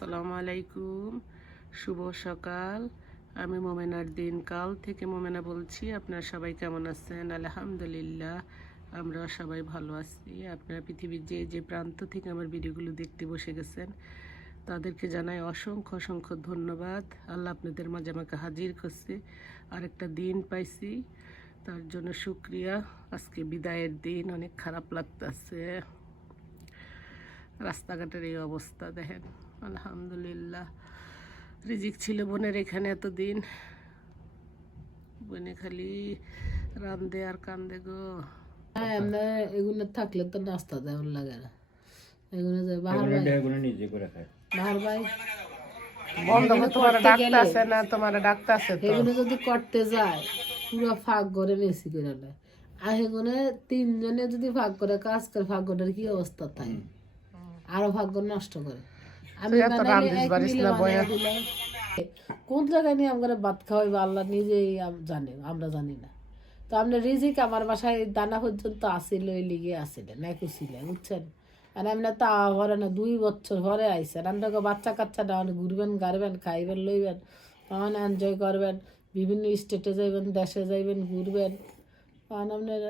আসসালামু আলাইকুম। শুভ সকাল। আমি মোমেনার দিন। কাল থেকে মোমেনা বলছি, আপনারা সবাই কেমন আছেন? আলহামদুলিল্লাহ আমরা সবাই ভালো আছি। আপনারা পৃথিবীর যে যে প্রান্ত থেকে আমার ভিডিওগুলো দেখতে বসে গেছেন, তাদেরকে জানাই অসংখ্য অসংখ্য ধন্যবাদ। আল্লাহ আপনাদের মাঝে আমাকে হাজির করছে। আরেকটা দিন পাইছি। তার জন্য শুক্রিয়া। আজকে বিদায়ের দিন, অনেক খারাপ লাগতেছে। রাস্তাঘাটের এই অবস্থা, দেখেন। আলহামদুলিল্লাহ। রিজিক ছিল বোনের এখানে এতদিন। বোনে খালি রান্দে আর কান্দে গো। হ্যাঁ আমরা এগুলো থাকলে তো নাস্তা দেওয়ার লাগে না। এগুলো বাহার ভাই। এগুলো নিজে করে খায়। বাহার ভাই। বন্ধ তোমার ডাক্তার আছে না তোমার ডাক্তার আছে এগুলো যদি করতে যায় পুরো ফাঁক করে বেশি করে নেয়। আর এগুলো তিনজনে যদি ভাগ করে কাজ করে ভাগ্যটার কি অবস্থা থাকে আরও ভাগ্য নষ্ট করে। আমি না। কোন জায়গায় নিয়ে আমরা ভাত খাওয়াই বা আল্লাহ নিজেই জানে আমরা জানি না। তো আমরা রিজিক আমার বাসায় দানা পর্যন্ত আসিল ওই লিগে আসিলে নাই কুছিলে বুঝছেন? আর আমরা তা হরে না দুই বছর হরে আইসে আমরা বাচ্চা কাচ্চা ডাউন ঘুরবেন গাড়বেন খাইবেন লইবেন তখন এনজয় করবেন বিভিন্ন স্টেটে যাইবেন দেশে যাইবেন ঘুরবেন। তখন আপনার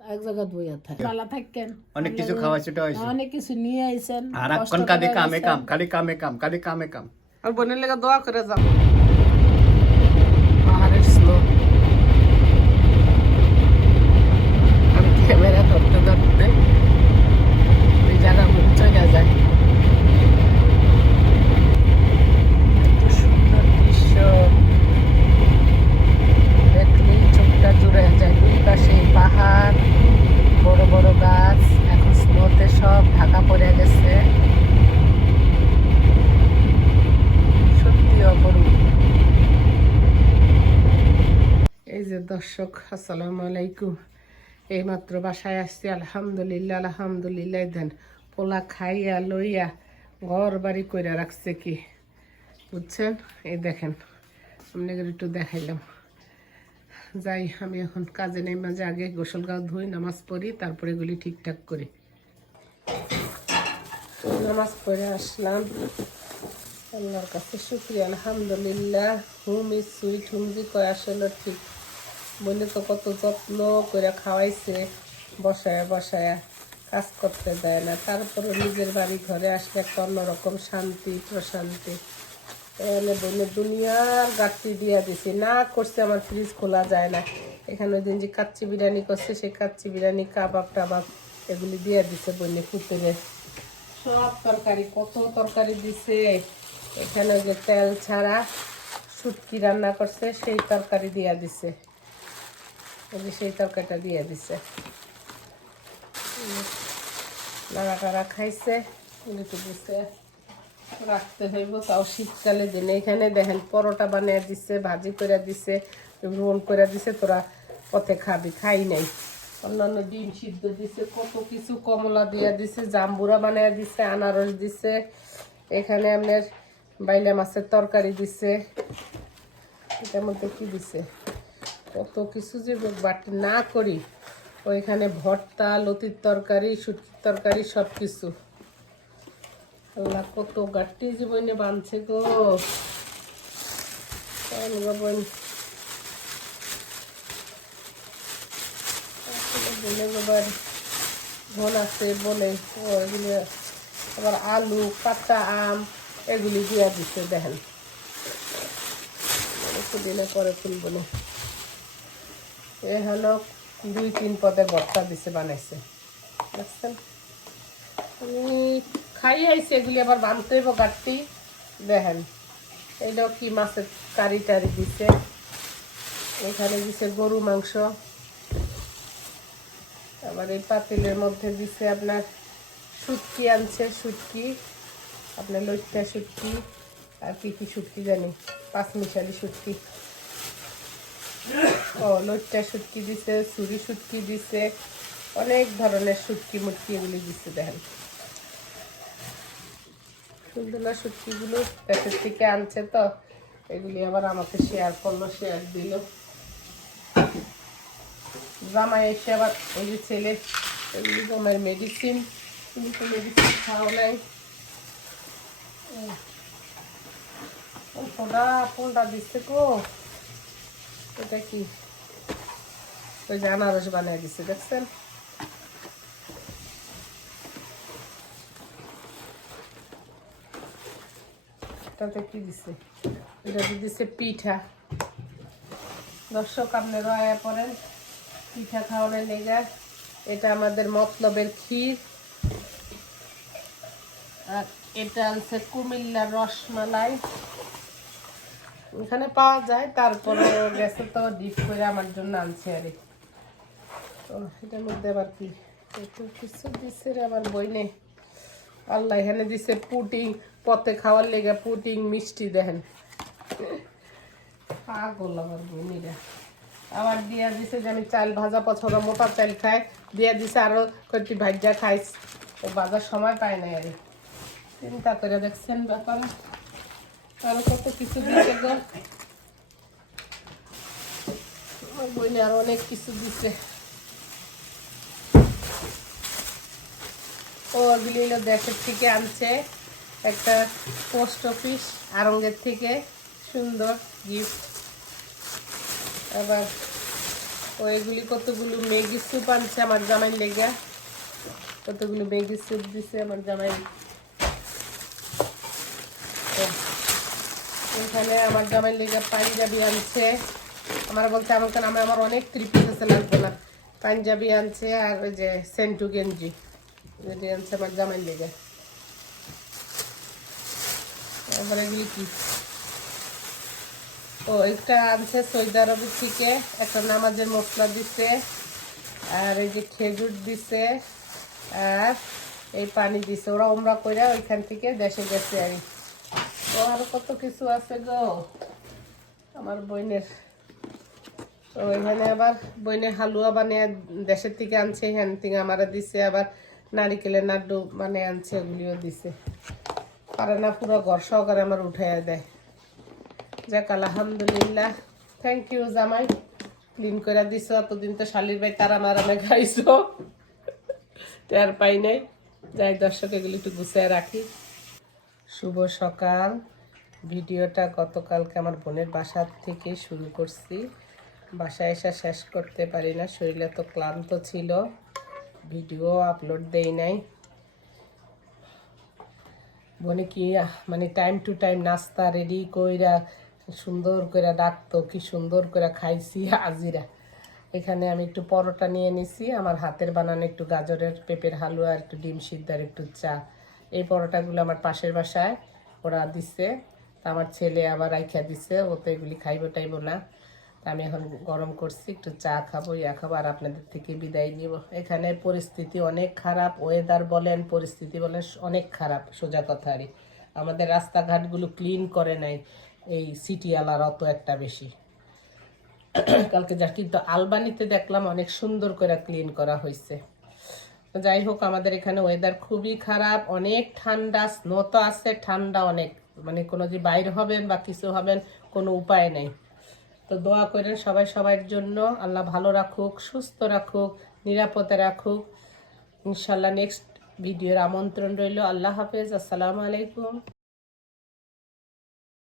এক জায়গায় বইয়া থাকে ভালো থাকেন অনেক কিছু খাওয়া সেটা হয়েছে অনেক কিছু নিয়ে আইছেন আর এখন কাঁদে কামে কাম খালি কামে কাম খালি কামে কাম আর বোনের লেগে দোয়া করে যাব পাহাড়ের স্লো আমি ক্যামেরা ধরতে ধরতে ওই জায়গা মনে চলে যায় এত সুন্দর দৃশ্য দেখলেই চোখটা জুড়ে যায় দুই পাশে পাহাড় বড় বড় গাছ এখন সব ঢাকা পড়ে গেছে। সত্যি অপরূপ। এই যে দর্শক, আসসালামু আলাইকুম। এইমাত্র বাসায় আসছি, আলহামদুলিল্লাহ আলহামদুলিল্লাহ। দেন পোলা খাইয়া লইয়া ঘর বাড়ি কইরা রাখছে কি? বুঝছেন? এই দেখেন, আপনাদের একটু দেখাইলাম। যাই, আমি এখন কাজে নেই মাঝে আগে গোসল গাও ধুই, নামাজ পড়ি, তারপরে এগুলি ঠিকঠাক করি। নামাজ পড়ে আসলাম। আল্লাহর কাছে শুক্রিয়া, আলহামদুলিল্লাহ। হুম ইজ সুইট হুম জি কয় আসলে ঠিক। বলে তো কত যত্ন করে খাওয়াইছে, বসায় বসায়া কাজ করতে দেয় না। তারপরে নিজের বাড়ি ঘরে আসলে একটা অন্যরকম শান্তি, প্রশান্তি। এখানে বলে, দুনিয়ার গাঠটি দিয়া দিছি, না করছে আমার ফ্রিজ খোলা যায় না। এখানে ওই দিন যে কাচ্চি বিরিয়ানি করছে, সেই কাচ্চি বিরিয়ানি, কাবাব টাবাব এগুলি দিয়া দিছে বলে পুতুরে সব তরকারি, কত তরকারি দিছে। এখানে যে তেল ছাড়া শুটকি রান্না করছে, সেই তরকারি দিয়া দিছে। সেই তরকারিটা দিয়ে দিছে। নাড়া টাড়া খাইছে এগুলো রাখতে হইব, তাও শীতকালে দিনে। এখানে দেখেন, পরোটা বানিয়ে দিছে, ভাজি করে দিছে, রোল করে দিছে, তোরা পথে খাবি, খাই নাই। অন্যান্য ডিম সিদ্ধ দিছে, কত কিছু কমলা দিয়ে দিছে, জাম্বুরা বানিয়ে দিছে, আনারস দিছে। এখানে আপনার বাইলা মাছের তরকারি দিছে। এটার মধ্যে কি দিছে? কত কিছু যে বাটি না করি। ওইখানে ভর্তা, লতির তরকারি শুটকির তরকারি সব কিছু কত জীবনে গো। বোন। আছে এগুলি আবার আলু, কাঁচা আম, এগুলি দিয়া দিচ্ছে দেখেন। দিনে পরে তুলব না। এ হলো দুই তিন পদের ভর্তা দিছে, বানাইছে। আমি খাই আইছি এগুলি আবার বানতে হইব গাঠটি দেখেন, এইটাও কি মাছের কারি টারি দিছে। এখানে দিছে গরু মাংস। আবার এই পাতিলের মধ্যে দিছে আপনার শুটকি আনছে, শুটকি। আপনার লইট্টা শুটকি আর কি কি শুটকি জানি পাঁচ মিশালি শুটকি। ও, লইট্টা শুটকি দিছে সুরি শুটকি দিছে, অনেক ধরনের শুটকি মুটকি এগুলি দিচ্ছে দেখেন। সুন্দর শুটকিগুলো দেশের থেকে আনছে তো, এগুলি আবার আমাকে শেয়ার করল শেয়ার দিল। জামাই এসে আবার ওই যে ছেলে, এগুলি তোমার মেডিসিন তুমি তো মেডিসিন খাও নাই। পোল্ডা পোল্ডা দিচ্ছে কো। এটা কি? ওই যে আনারস বানিয়ে দিচ্ছে, দেখছেন? এটাতে কি দিছে? এটাতে দিছে পিঠা। দর্শক, আপনারা আয়া পড়েন। পিঠা খাওয়ানোর লেগা। এটা আমাদের মতলবের ক্ষীর। আর এটা আনছে কুমিল্লার রসমালাই। এখানে পাওয়া যায়, তারপরে গেছে তো ডিপ করে আমার জন্য আনছে আরে তো এটার মধ্যে আবার কি? একটু কিছু দিচ্ছে রে আমার বই নেই আল্লাহ এখানে দিছে পুটিং পথে খাওয়ার লেগে পুটিং মিষ্টি দেখেন। পাগল আমার বমিরা আবার দিয়া দিছে যে আমি চাল ভাজা পছন্দ মোটা চাল খাই। দিয়া দিছে আরও কয়েকটি ভাজ্যা খাইস ও বাজার সময় পায় না আরে। চিন্তা করে দেখছেন ব্যাপার। আরও কত কিছু দিছে গো। আমার বইনে আরও অনেক কিছু দিছে। ও ওগুলি দেশের থেকে আনছে। একটা পোস্ট অফিস আরঙ্গের থেকে সুন্দর গিফট আবার ওইগুলি কতগুলো ম্যাগি স্যুপ আনছে আমার জামাই লেগে। কতগুলো ম্যাগি স্যুপ দিছে আমার জামাই। এখানে আমার জামাই লেগে পাঞ্জাবি আনছে। আমার বলতে আমার কেন, আমার আমার অনেক তৃপ্তি আছে লাগবে না পাঞ্জাবি আনছে আর ওই যে সেন্টু গেঞ্জি। আনছে আমার জামাই লেগে। তারপরে এগুলি কি? ও, একটা আনছে সৌদি থেকে, একটা নামাজের মশলা দিছে, আর এই যে খেজুর দিছে, আর এই পানি দিছে। ওরা ওমরা করে ওইখান থেকে দেশে গেছে আর। তো আরও কত কিছু আছে গো। আমার বোনের। তো এখানে আবার বইনে হালুয়া বানিয়ে দেশের থেকে আনছে, এখান থেকে আমারা দিছে, আবার নারিকেলের নাড্ডু মানে আনছে, ওগুলিও দিছে। পারে না, পুরো ঘর সহকারে আমার উঠাইয়া দেয়। যাক, আলহামদুলিল্লাহ। থ্যাংক ইউ জামাই। ক্লিন করে দিছো, এতদিন তো শালির ভাই তারা মারামে খাইছো। টের পাই নাই। যাই, দর্শক, এগুলি একটু গুছিয়ে রাখি। শুভ সকাল। ভিডিওটা গতকালকে আমার বোনের বাসার থেকে শুরু করছি। বাসায় এসে শেষ করতে পারি না, শরীরে তো ক্লান্ত ছিল। ভিডিও আপলোড দেই নাই। বনে কি মানে টাইম টু টাইম নাস্তা রেডি কইরা, সুন্দর করে ডাকতো, কি সুন্দর করে খাইছি আজিরা এখানে আমি একটু পরোটা নিয়ে নিছি, আমার হাতের বানানো একটু গাজরের পেঁপের হালুয়া একটু ডিম সিদ্ধ আর একটু চা। এই পরোটাগুলো আমার পাশের বাসায়, ওরা দিছে। আমার ছেলে আবার রাইখা দিছে, ও তো এগুলি খাইবো টাইবো না। আমি এখন গরম করছি, একটু চা খাব, ইয়া খাব, আর আপনাদের থেকে বিদায় নিব। এখানে পরিস্থিতি অনেক খারাপ ওয়েদার বলেন, পরিস্থিতি বলেন, অনেক খারাপ, সোজা কথা আরই আমাদের রাস্তাঘাটগুলো ক্লিন করে নাই, এই সিটিওয়ালার অত একটা বেশি। কালকে যা, কিন্তু আলবানিতে দেখলাম অনেক সুন্দর করে ক্লিন করা হয়েছে যাই হোক, আমাদের এখানে ওয়েদার খুবই খারাপ, অনেক ঠান্ডা স্নো তো আছে, ঠান্ডা অনেক মানে কোনো যে বাইরে হবেন বা কিছু হবেন, কোনো উপায় নেই। তো দোয়া করেন সবাই সবার জন্য। আল্লাহ ভালো রাখুক, সুস্থ রাখুক, নিরাপদে রাখুক। ইনশাল্লাহ নেক্সট ভিডিওর আমন্ত্রণ রইল। আল্লাহ হাফেজ। আসসালামু আলাইকুম।